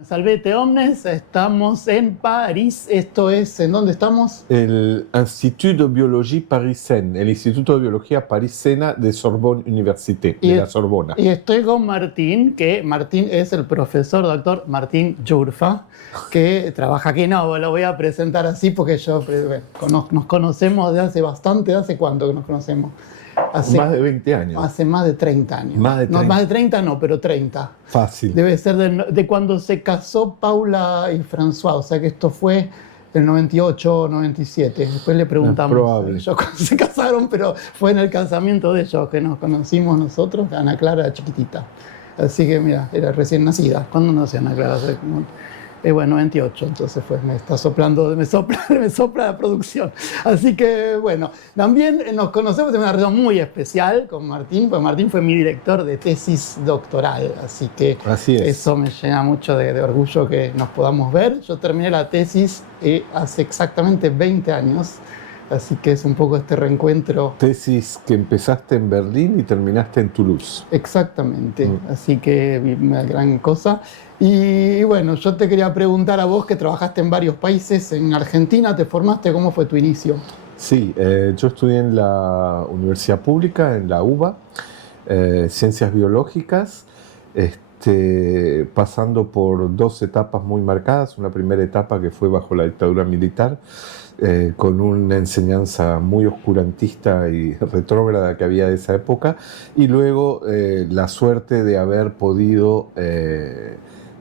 Salvete Omnes, estamos en París. Esto es, ¿en dónde estamos? El Institut de Biologie Parisien, el Instituto de Biología Parisena de Sorbonne Université, de la Sorbona. Y estoy con Martín, que Martín es el profesor doctor Martín Yurfa, que trabaja aquí. No, lo voy a presentar así porque nos conocemos de hace bastante. ¿De hace cuánto que nos conocemos? Más de 20 años. Hace más de 30 años. Más de 30. No, más de 30 no, pero 30. Fácil. Debe ser de cuando se casó Paula y François, o sea que esto fue el 98 o 97. Después le preguntamos. Es probable. Ellos se casaron, pero fue en el casamiento de ellos que nos conocimos nosotros. Ana Clara era chiquitita. Así que mira, era recién nacida. ¿Cuándo nació Ana Clara? Bueno, 98, entonces me está soplando, me sopla la producción. Así que bueno, también nos conocemos en una relación muy especial con Martín, porque Martín fue mi director de tesis doctoral, así que eso me llena mucho de orgullo que nos podamos ver. Yo terminé la tesis hace exactamente 20 años, así que es un poco este reencuentro. Tesis que empezaste en Berlín y terminaste en Toulouse. Exactamente, así que una gran cosa. Y bueno, yo te quería preguntar a vos que trabajaste en varios países, en Argentina te formaste, ¿cómo fue tu inicio? Sí, yo estudié en la universidad pública, en la UBA, ciencias biológicas, pasando por dos etapas muy marcadas. Una primera etapa que fue bajo la dictadura militar, con una enseñanza muy oscurantista y retrógrada que había de esa época, y luego la suerte de haber podido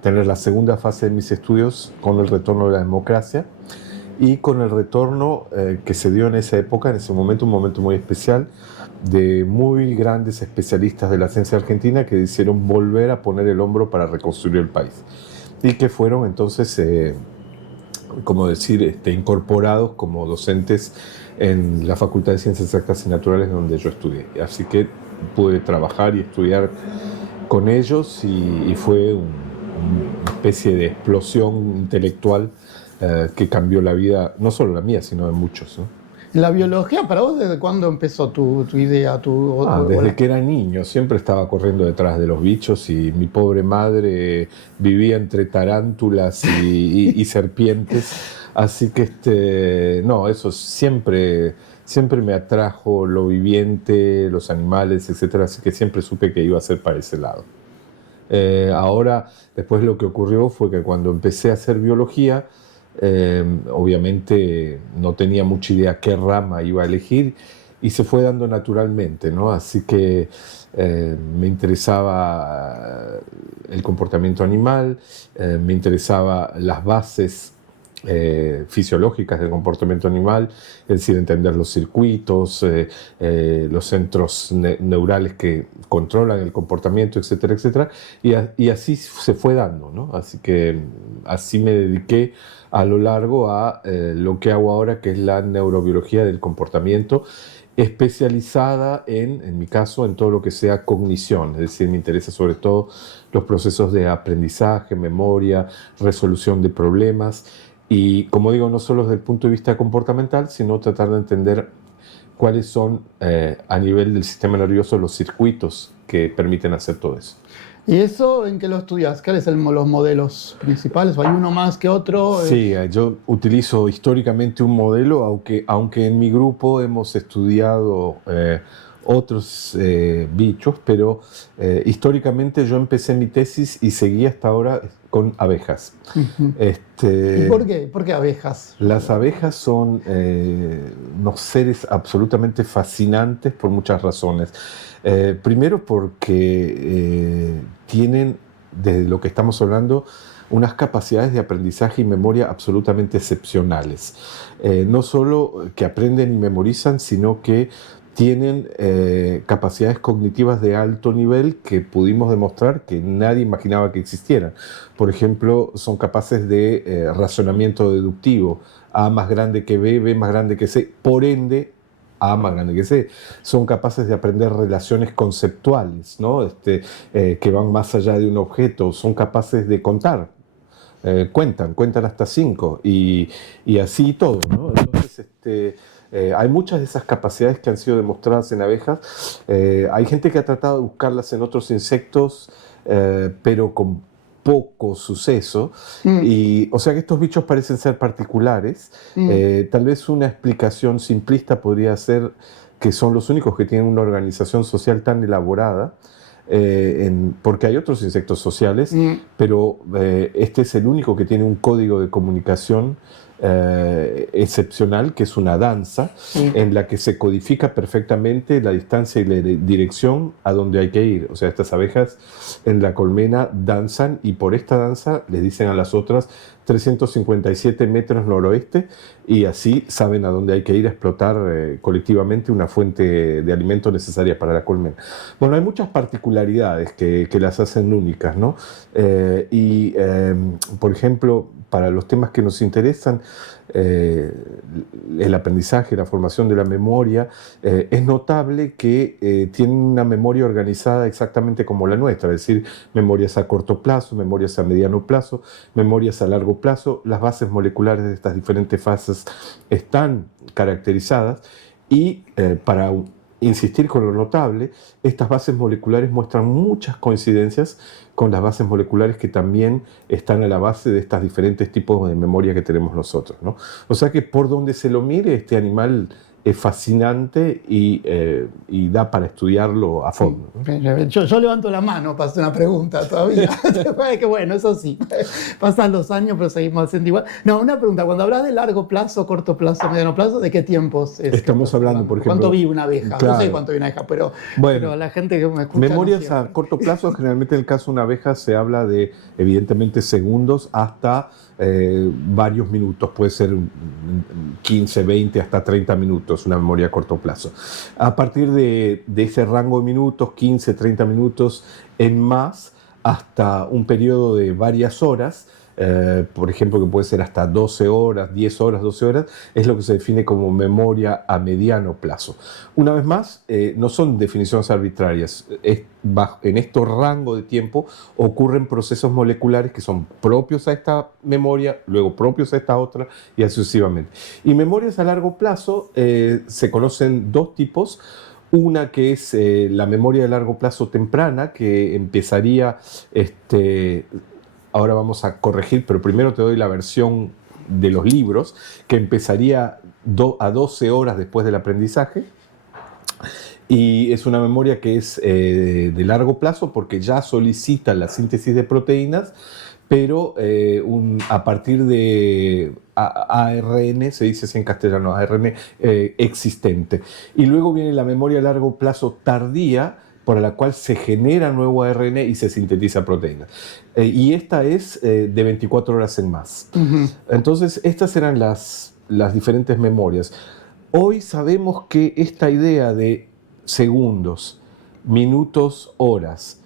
tener la segunda fase de mis estudios con el retorno de la democracia y con el retorno que se dio en esa época, en ese momento, un momento muy especial, de muy grandes especialistas de la ciencia argentina que decidieron volver a poner el hombro para reconstruir el país y que fueron entonces incorporados como docentes en la Facultad de Ciencias Exactas y Naturales donde yo estudié. Así que pude trabajar y estudiar con ellos y fue una especie de explosión intelectual que cambió la vida, no solo la mía, sino de muchos, ¿no? ¿La biología para vos desde cuándo empezó tu idea? Desde que era niño, siempre estaba corriendo detrás de los bichos y mi pobre madre vivía entre tarántulas y serpientes, así que eso siempre me atrajo lo viviente, los animales, etcétera, así que siempre supe que iba a ser para ese lado. Ahora, después lo que ocurrió fue que cuando empecé a hacer biología, obviamente no tenía mucha idea qué rama iba a elegir y se fue dando naturalmente, ¿no? Así que me interesaba el comportamiento animal, me interesaba las bases fisiológicas del comportamiento animal, es decir, entender los circuitos, los centros neurales que controlan el comportamiento, etcétera, etcétera, y así se fue dando, ¿no? Así que así me dediqué a lo largo a lo que hago ahora, que es la neurobiología del comportamiento, especializada en mi caso, en todo lo que sea cognición, es decir, me interesa sobre todo los procesos de aprendizaje, memoria, resolución de problemas, y como digo, no solo desde el punto de vista comportamental, sino tratar de entender cuáles son a nivel del sistema nervioso los circuitos que permiten hacer todo eso. ¿Y eso en qué lo estudias? ¿Cuáles son los modelos principales? ¿O hay uno más que otro? Sí, yo utilizo históricamente un modelo, aunque en mi grupo hemos estudiado otros bichos, pero históricamente yo empecé mi tesis y seguí hasta ahora con abejas. Uh-huh. ¿Y por qué? ¿Por qué abejas? Las abejas son unos seres absolutamente fascinantes por muchas razones. Primero porque tienen, desde lo que estamos hablando, unas capacidades de aprendizaje y memoria absolutamente excepcionales. No solo que aprenden y memorizan, sino que tienen capacidades cognitivas de alto nivel que pudimos demostrar que nadie imaginaba que existieran. Por ejemplo, son capaces de razonamiento deductivo. A más grande que B, B más grande que C. Por ende, A más grande que C. Son capaces de aprender relaciones conceptuales, ¿no? Que van más allá de un objeto. Son capaces de contar. Cuentan hasta 5 y así todo, ¿no? Entonces, hay muchas de esas capacidades que han sido demostradas en abejas. Hay gente que ha tratado de buscarlas en otros insectos, pero con poco suceso, y, o sea que estos bichos parecen ser particulares. Tal vez una explicación simplista podría ser que son los únicos que tienen una organización social tan elaborada, porque hay otros insectos sociales, pero este es el único que tiene un código de comunicación excepcional, que es una danza en la que se codifica perfectamente la distancia y la dirección a donde hay que ir. O sea, estas abejas en la colmena danzan, y por esta danza les dicen a las otras 357 metros noroeste, y así saben a dónde hay que ir a explotar colectivamente una fuente de alimento necesaria para la colmena. Bueno, hay muchas particularidades que las hacen únicas, ¿no? Por ejemplo, para los temas que nos interesan, el aprendizaje, la formación de la memoria, es notable que tienen una memoria organizada exactamente como la nuestra, es decir, memorias a corto plazo, memorias a mediano plazo, memorias a largo plazo. Las bases moleculares de estas diferentes fases están caracterizadas, y para insistir con lo notable, estas bases moleculares muestran muchas coincidencias con las bases moleculares que también están a la base de estos diferentes tipos de memoria que tenemos nosotros, ¿no? O sea que por donde se lo mire, este animal es fascinante y da para estudiarlo a fondo, ¿no? Yo levanto la mano para hacer una pregunta todavía. Que bueno, eso sí, pasan los años, pero seguimos haciendo igual. No, una pregunta, cuando hablas de largo plazo, corto plazo, mediano plazo, ¿de qué tiempos es? Estamos hablando, por ejemplo... ¿Cuánto vive una abeja? Claro. No sé cuánto vive una abeja, pero la gente que me escucha... Memorias a corto plazo, generalmente en el caso de una abeja se habla de, evidentemente, segundos hasta varios minutos, puede ser 15, 20, hasta 30 minutos, una memoria a corto plazo. A partir de ese rango de minutos, 15, 30 minutos en más, hasta un periodo de varias horas, por ejemplo, que puede ser hasta 12 horas, 10 horas, 12 horas, es lo que se define como memoria a mediano plazo. Una vez más, no son definiciones arbitrarias. En este rango de tiempo ocurren procesos moleculares que son propios a esta memoria, luego propios a esta otra, y así sucesivamente. Y memorias a largo plazo se conocen dos tipos. Una que es la memoria de largo plazo temprana, que empezaría... Ahora vamos a corregir, pero primero te doy la versión de los libros, que empezaría a 12 horas después del aprendizaje. Y es una memoria que es de largo plazo porque ya solicita la síntesis de proteínas, pero a partir de ARN, se dice así en castellano, ARN existente. Y luego viene la memoria a largo plazo tardía, por la cual se genera nuevo ARN y se sintetiza proteína. Y esta es de 24 horas en más. Entonces, estas eran las diferentes memorias. Hoy sabemos que esta idea de segundos, minutos, horas,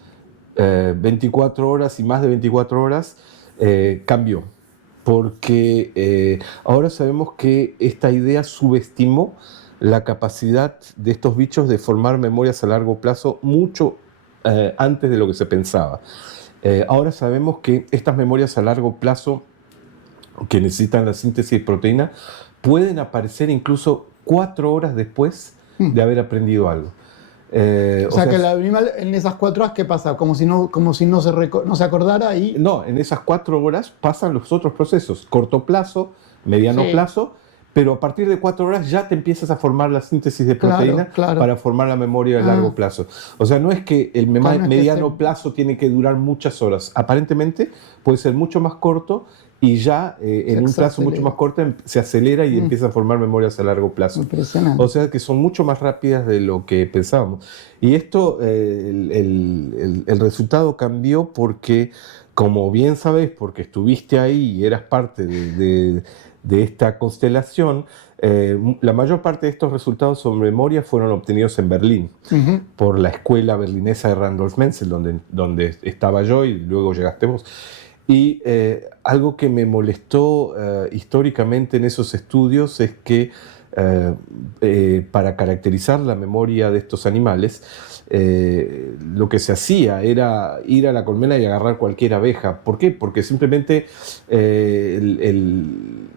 24 horas y más de 24 horas cambió. Porque ahora sabemos que esta idea subestimó la capacidad de estos bichos de formar memorias a largo plazo mucho antes de lo que se pensaba. Ahora sabemos que estas memorias a largo plazo que necesitan la síntesis de proteína pueden aparecer incluso 4 horas después de haber aprendido algo. O sea que el animal en esas 4 horas, ¿qué pasa? Como si no se acordara y... No, en esas 4 horas pasan los otros procesos, corto plazo, mediano plazo, pero a partir de 4 horas ya te empiezas a formar la síntesis de proteína para formar la memoria de largo plazo. O sea, no es que el mediano plazo tiene que durar muchas horas. Aparentemente puede ser mucho más corto y ya en un plazo mucho más corto se acelera y empieza a formar memorias a largo plazo. Impresionante. O sea, que son mucho más rápidas de lo que pensábamos. Y esto, el resultado cambió porque, como bien sabes, porque estuviste ahí y eras parte de esta constelación, la mayor parte de estos resultados sobre memoria fueron obtenidos en Berlín por la escuela berlinesa de Randolph Menzel, donde estaba yo y luego llegaste vos. Y algo que me molestó históricamente en esos estudios es que para caracterizar la memoria de estos animales, lo que se hacía era ir a la colmena y agarrar cualquier abeja. ¿Por qué? Porque simplemente el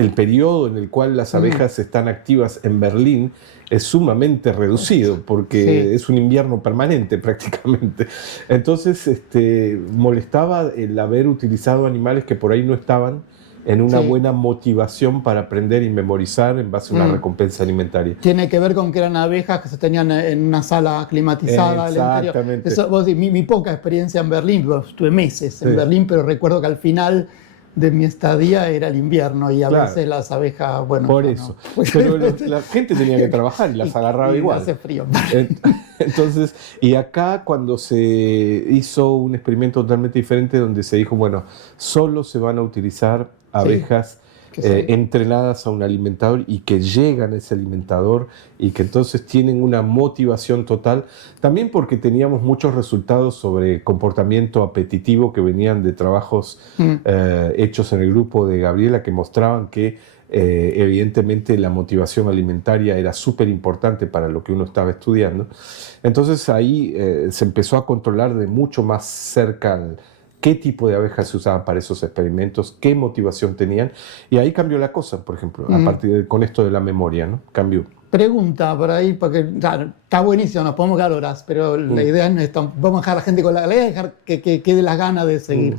el periodo en el cual las abejas están activas en Berlín es sumamente reducido, porque es un invierno permanente prácticamente. Entonces molestaba el haber utilizado animales que por ahí no estaban en una buena motivación para aprender y memorizar en base a una recompensa alimentaria. Tiene que ver con que eran abejas que se tenían en una sala climatizada. Exactamente. Eso, vos, mi poca experiencia en Berlín, estuve meses en Berlín, pero recuerdo que al final de mi estadía era el invierno y a veces las abejas, bueno... Por eso. No. Pero la gente tenía que trabajar y las agarraba igual. Hace frío. Entonces, y acá cuando se hizo un experimento totalmente diferente donde se dijo, bueno, solo se van a utilizar abejas entrenadas a un alimentador y que llegan a ese alimentador y que entonces tienen una motivación total, también porque teníamos muchos resultados sobre comportamiento apetitivo que venían de trabajos hechos en el grupo de Gabriela que mostraban que evidentemente la motivación alimentaria era súper importante para lo que uno estaba estudiando. Entonces ahí se empezó a controlar de mucho más cerca qué tipo de abejas se usaban para esos experimentos, qué motivación tenían, y ahí cambió la cosa, por ejemplo, a partir con esto de la memoria, ¿no? Cambió. Pregunta por ahí, porque claro, está buenísimo, nos podemos quedar horas, pero la idea no es, vamos a dejar a la gente con la idea, dejar que quede las ganas de seguir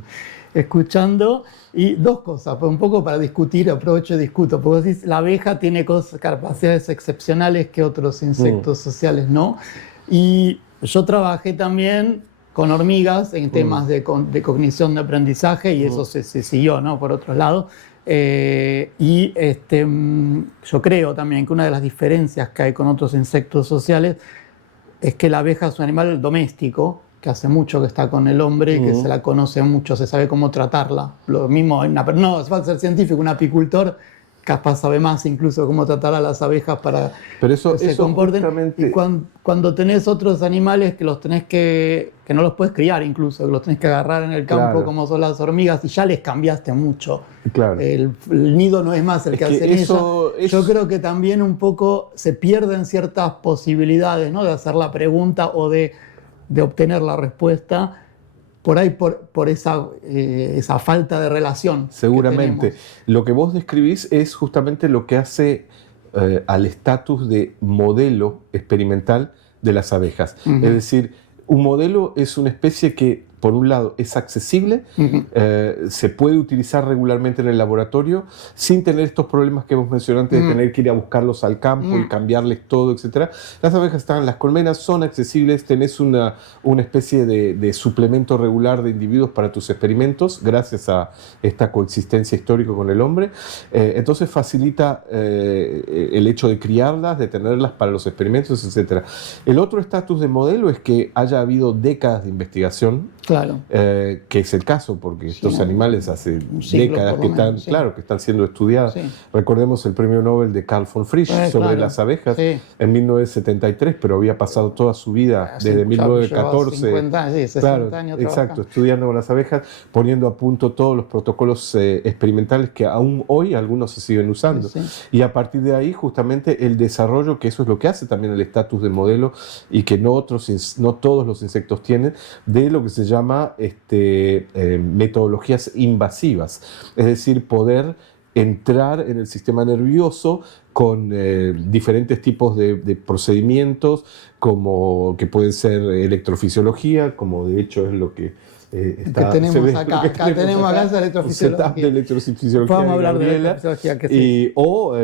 escuchando. Y dos cosas, pues un poco para discutir, aprovecho y discuto, porque vos decís, la abeja tiene capacidades excepcionales que otros insectos sociales no, y yo trabajé también con hormigas en temas de cognición de aprendizaje y eso se siguió, ¿no? Por otro lado. Y yo creo también que una de las diferencias que hay con otros insectos sociales es que la abeja es un animal doméstico, que hace mucho que está con el hombre y que se la conoce mucho, se sabe cómo tratarla. Lo mismo, no hace falta ser científico, un apicultor capaz sabe más incluso cómo tratar a las abejas para que se comporten. Justamente... Y cuando tenés otros animales que los tenés que no los puedes criar incluso, que los tenés que agarrar en el campo, como son las hormigas, y ya les cambiaste mucho. Claro. El nido no es más el que hacen eso. Yo creo que también un poco se pierden ciertas posibilidades, ¿no? De hacer la pregunta o de obtener la respuesta. Por ahí, por esa falta de relación. Seguramente. Lo que vos describís es justamente lo que hace al estatus de modelo experimental de las abejas. Es decir, un modelo es una especie que, por un lado, es accesible, se puede utilizar regularmente en el laboratorio sin tener estos problemas que hemos mencionado antes de tener que ir a buscarlos al campo y cambiarles todo, etc. Las abejas están en las colmenas, son accesibles, tenés una especie de suplemento regular de individuos para tus experimentos gracias a esta coexistencia histórica con el hombre. Entonces facilita el hecho de criarlas, de tenerlas para los experimentos, etc. El otro estatus de modelo es que haya habido décadas de investigación. Claro. Que es el caso, porque estos animales hace décadas que están, que están siendo estudiados. Recordemos el premio Nobel de Carl von Frisch sobre las abejas en 1973, pero había pasado toda su vida desde 1914. 50, 60 años exacto, estudiando con las abejas, poniendo a punto todos los protocolos experimentales que aún hoy algunos se siguen usando. Y a partir de ahí, justamente, el desarrollo, que eso es lo que hace también el estatus de modelo y que no todos los insectos tienen, de lo que se llama metodologías invasivas, es decir, poder entrar en el sistema nervioso con diferentes tipos de procedimientos, como que pueden ser electrofisiología, como de hecho es lo que tenemos acá. Tenemos acá esa electrofisiología. De electrofisiología. Vamos a hablar de electrofisiología, o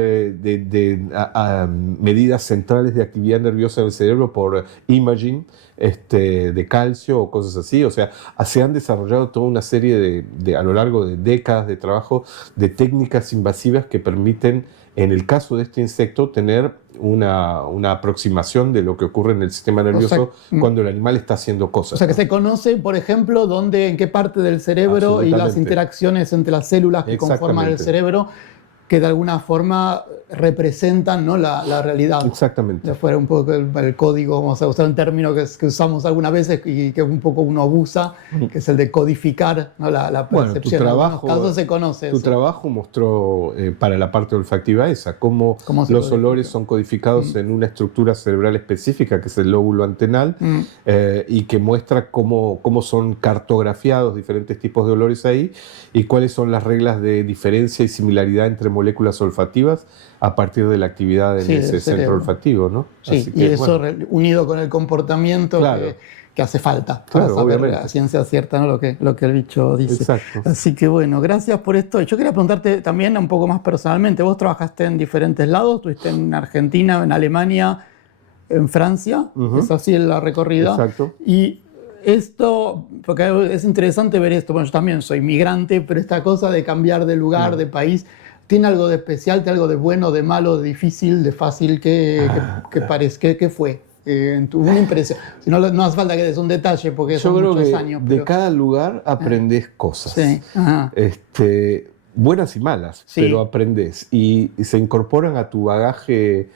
medidas centrales de actividad nerviosa del cerebro por imaging de calcio o cosas así. O sea, se han desarrollado toda una serie a lo largo de décadas de trabajo de técnicas invasivas que permiten, en el caso de este insecto, tener una aproximación de lo que ocurre en el sistema nervioso cuando el animal está haciendo cosas. O sea, que se conoce, por ejemplo, en qué parte del cerebro y las interacciones entre las células que conforman el cerebro, que de alguna forma representan, ¿no? la realidad. Exactamente. Fuera un poco el código, vamos a usar un término que usamos algunas veces y que un poco uno abusa, que es el de codificar, ¿no? la percepción. En algunos casos se conoce tu trabajo mostró para la parte olfactiva cómo los olores son codificados en una estructura cerebral específica, que es el lóbulo antenal, y que muestra cómo son cartografiados diferentes tipos de olores ahí y cuáles son las reglas de diferencia y similaridad entre moléculas olfativas a partir de la actividad en ese centro olfativo, ¿no? Sí, así que, y eso unido con el comportamiento claro, que hace falta para claro, saber obviamente, a ciencia cierta, ¿no? lo que el bicho dice. exacto. Así que bueno, gracias por esto. Yo quería preguntarte también un poco más personalmente. Vos trabajaste en diferentes lados, estuviste en Argentina, en Alemania, en Francia, es así la recorrida. Exacto. Y esto, porque es interesante ver esto, bueno, yo también soy migrante, pero esta cosa de cambiar de lugar, de país, ¿tiene algo de especial, tiene algo de bueno, de malo, de difícil, de fácil? ¿Qué parece? ¿Qué fue? Una impresión. Si no, no hace falta que des un detalle porque son muchos años. De cada lugar aprendes cosas. Sí. Ajá. Buenas y malas, Sí. pero aprendes. Y se incorporan a tu bagaje,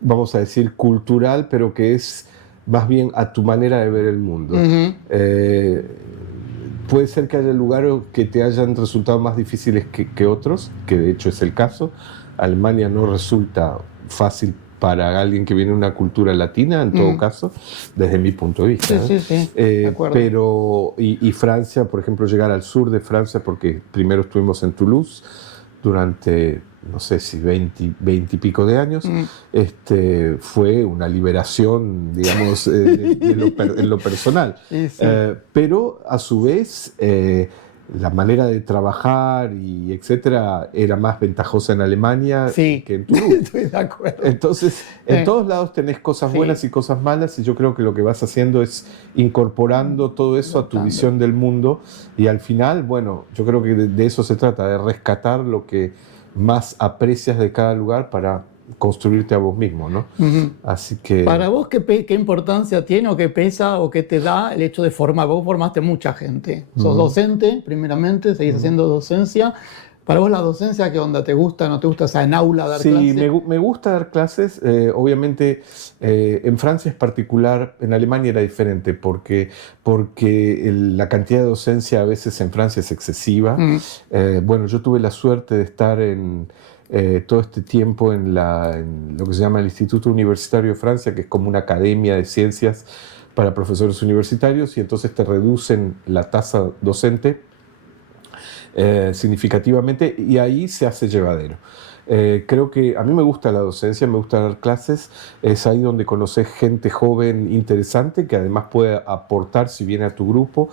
vamos a decir, cultural, pero que es más bien a tu manera de ver el mundo. Puede ser que haya lugares que te hayan resultado más difíciles que otros, que de hecho es el caso. Alemania no resulta fácil para alguien que viene de una cultura latina, en todo caso, desde mi punto de vista. Sí, de acuerdo. Y Francia, por ejemplo, llegar al sur de Francia, porque primero estuvimos en Toulouse durante, no sé si 20 y pico de años, fue una liberación, digamos, en lo personal. Sí. Pero a su vez, la manera de trabajar y etcétera era más ventajosa en Alemania que en Toulouse. Estoy de acuerdo. Entonces, en todos lados tenés cosas buenas y cosas malas, y yo creo que lo que vas haciendo es incorporando todo eso a tu visión del mundo, y al final, bueno, yo creo que de eso se trata, de rescatar lo que más aprecias de cada lugar para construirte a vos mismo, ¿no? Así que... Para vos, ¿qué importancia tiene o qué pesa o qué te da el hecho de formar? Vos formaste mucha gente. Sos docente, primeramente, seguís haciendo docencia. Para vos la docencia, ¿qué onda? ¿Te gusta, no te gusta? O sea, en aula dar clases. Sí, me gusta dar clases. Obviamente, en Francia es particular, en Alemania era diferente, porque la cantidad de docencia a veces en Francia es excesiva. Bueno, yo tuve la suerte de estar todo este tiempo en lo que se llama el Instituto Universitario de Francia, que es como una academia de ciencias para profesores universitarios, y entonces te reducen la tasa docente significativamente, y ahí se hace llevadero. Creo que a mí me gusta la docencia, me gusta dar clases, es ahí donde conoces gente joven interesante que además puede aportar si viene a tu grupo.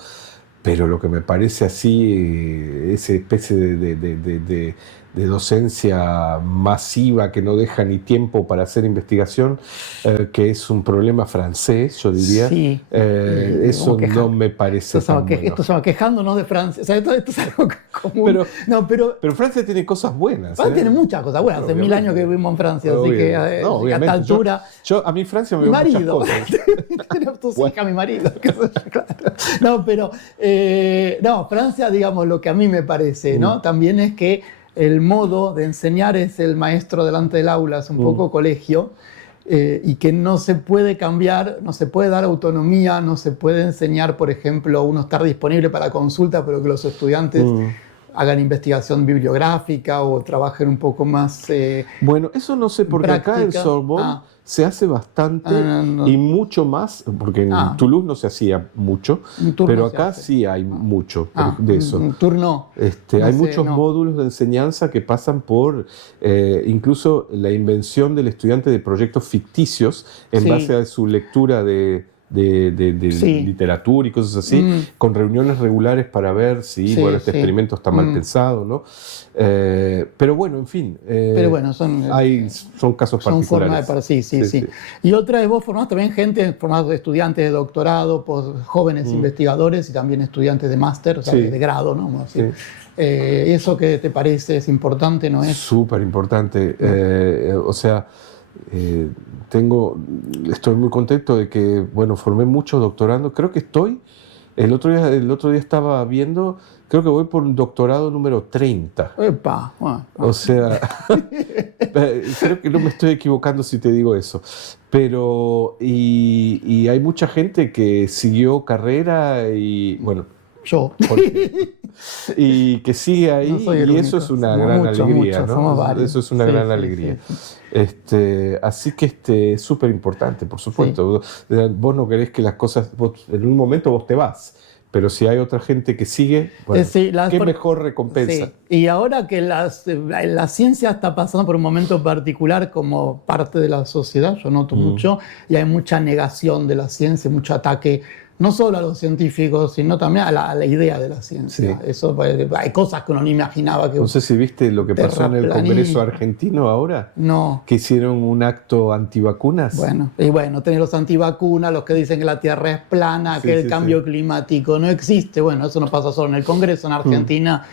Pero lo que me parece así, esa especie de docencia masiva que no deja ni tiempo para hacer investigación, que es un problema francés, yo diría, eso no me parece tan bueno. Esto estamos quejándonos de Francia, o sea, esto es algo común. Pero Francia tiene cosas buenas. Francia tiene muchas cosas buenas, hace 1000 años que vivimos en Francia, así que a esta altura... A mí Francia me veo muchas cosas. Tenemos tus hijas, mi marido. No, pero... Francia, digamos, lo que a mí me parece, ¿no? También es que el modo de enseñar es el maestro delante del aula, es un poco colegio, y que no se puede cambiar, no se puede dar autonomía, no se puede enseñar, por ejemplo, uno estar disponible para consulta, pero que los estudiantes hagan investigación bibliográfica o trabajen un poco más bueno, eso no sé, porque práctica. Acá en Sorbonne se hace bastante y mucho más, porque en Toulouse no se hacía mucho, pero acá sí hay mucho de eso. En turno. Hay muchos módulos de enseñanza que pasan por incluso la invención del estudiante de proyectos ficticios en base a su lectura de literatura y cosas así, con reuniones regulares para ver si este experimento está mal pensado, ¿no? Pero bueno, en fin, son casos particulares. Sí. Y otra vez vos formás también gente, formás estudiantes de doctorado, jóvenes investigadores y también estudiantes de máster, o sea, de grado, ¿no? Vamos a decir. ¿Eso qué te parece? ¿Es importante, no es? Súper importante. O sea, estoy muy contento de que, bueno, formé muchos doctorandos. Creo que el otro día estaba viendo, creo que voy por un doctorado número 30. ¡Epa! O sea, creo que no me estoy equivocando si te digo eso. Pero, y hay mucha gente que siguió carrera y, bueno... Yo. Y que sigue ahí, y eso es una gran alegría, ¿no? Somos varios. Eso es una gran alegría. Así que es súper importante, por supuesto. Vos no querés que las cosas... en un momento vos te vas, pero si hay otra gente que sigue, bueno, sí, qué mejor recompensa. Sí. Y ahora que la ciencia está pasando por un momento particular como parte de la sociedad, yo noto mucho, y hay mucha negación de la ciencia, mucho ataque, no solo a los científicos, sino también a la idea de la ciencia. Sí. Eso, hay cosas que uno ni imaginaba. No sé si viste lo que pasó en el Congreso argentino ahora. No. Que hicieron un acto antivacunas. Bueno, tenés los antivacunas, los que dicen que la Tierra es plana, que el cambio climático no existe. Bueno, eso no pasa solo en el Congreso, en Argentina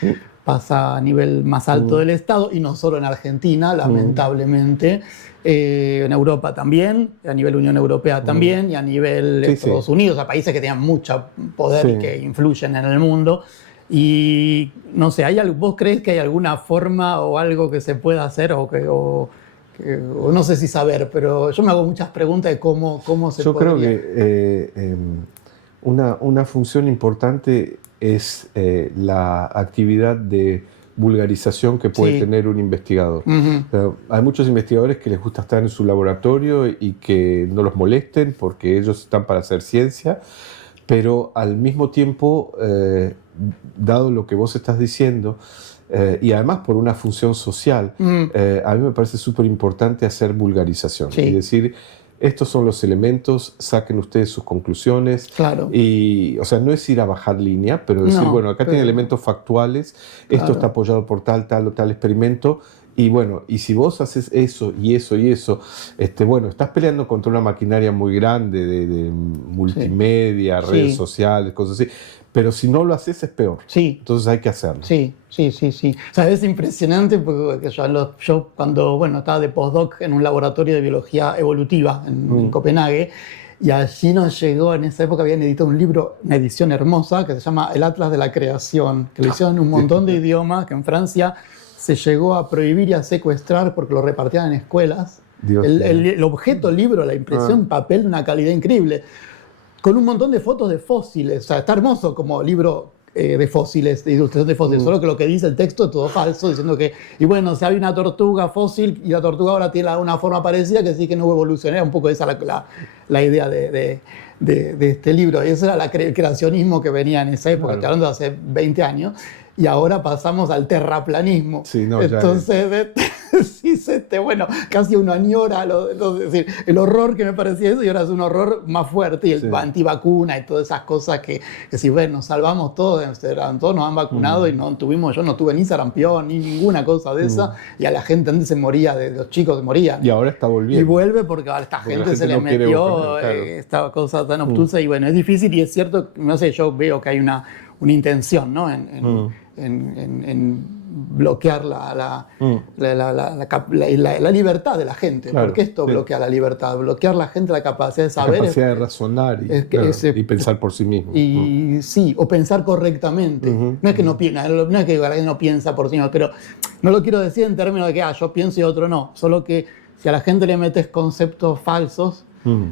pasa a nivel más alto del Estado, y no solo en Argentina, lamentablemente. En Europa también, a nivel Unión Europea también, y a nivel Estados Unidos, a países que tienen mucho poder y que influyen en el mundo. Y no sé, ¿vos crees que hay alguna forma o algo que se pueda hacer o no sé si saber, pero yo me hago muchas preguntas de cómo se Yo podría? creo que una función importante es la actividad de vulgarización que puede tener un investigador. Hay muchos investigadores que les gusta estar en su laboratorio y que no los molesten porque ellos están para hacer ciencia, pero al mismo tiempo, dado lo que vos estás diciendo, y además por una función social, a mí me parece súper importante hacer vulgarización y decir, estos son los elementos, saquen ustedes sus conclusiones. Claro. Y, o sea, no es ir a bajar línea, pero decir, bueno, acá tienen elementos factuales, esto está apoyado por tal o tal experimento. Y bueno, y si vos haces eso y eso y eso, bueno, estás peleando contra una maquinaria muy grande de multimedia, redes sociales, cosas así. Pero si no lo haces es peor. Entonces hay que hacerlo. Sí. O sea, es impresionante porque yo cuando estaba de postdoc en un laboratorio de biología evolutiva en Copenhague, y allí nos llegó, en esa época habían editado un libro, una edición hermosa, que se llama El Atlas de la Creación, que lo hicieron en un montón de idiomas, que en Francia se llegó a prohibir y a secuestrar porque lo repartían en escuelas. El objeto libro, la impresión, papel de una calidad increíble, con un montón de fotos de fósiles. O sea, está hermoso como libro de fósiles, de ilustración de fósiles, solo que lo que dice el texto es todo falso, diciendo que, y bueno, si hay una tortuga fósil y la tortuga ahora tiene una forma parecida, que sí que no evolucionó, un poco esa la idea de este libro. Y eso era el creacionismo que venía en esa época, hablando de hace 20 años, y ahora pasamos al terraplanismo. Entonces, casi uno añora es decir, el horror que me parecía eso, y ahora es un horror más fuerte, y el antivacuna y todas esas cosas que si nos salvamos todos, todos nos han vacunado y yo no tuve ni sarampión ni ninguna cosa de esa, y a la gente antes se moría, los chicos se morían. Y ahora está volviendo. Y vuelve porque a esta gente se le metió esta cosa tan obtusa, y bueno, es difícil, y es cierto, no sé, yo veo que hay una intención, ¿no? en bloquear la libertad de la gente. Porque esto bloquea la libertad, bloquear la gente la capacidad de saber. La capacidad de razonar y pensar por sí mismo. O pensar correctamente. No es que no piensa por sí mismo, pero no lo quiero decir en términos de que yo pienso y otro no. Solo que si a la gente le metes conceptos falsos,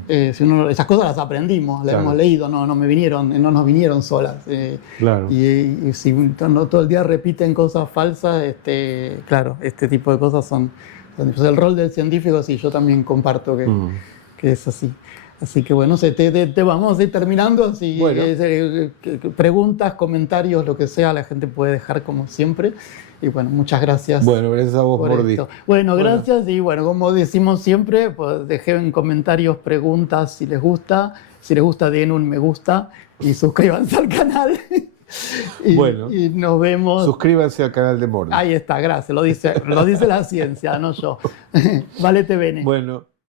esas cosas las aprendimos, las hemos leído, no nos vinieron solas. Y si todo el día repiten cosas falsas, este tipo de cosas son el rol del científico. Sí, yo también comparto que es así. Así que bueno, te vamos a ir terminando. Si preguntas, comentarios, lo que sea, la gente puede dejar como siempre. Y bueno, muchas gracias. Bueno, gracias a vos, Mordi. Bueno, gracias. Y bueno, como decimos siempre, pues dejen en comentarios preguntas si les gusta. Si les gusta, den un me gusta y suscríbanse al canal. Y nos vemos. Suscríbanse al canal de Mordi. Ahí está, gracias. Lo dice la ciencia, no yo. Valete bene. Bueno.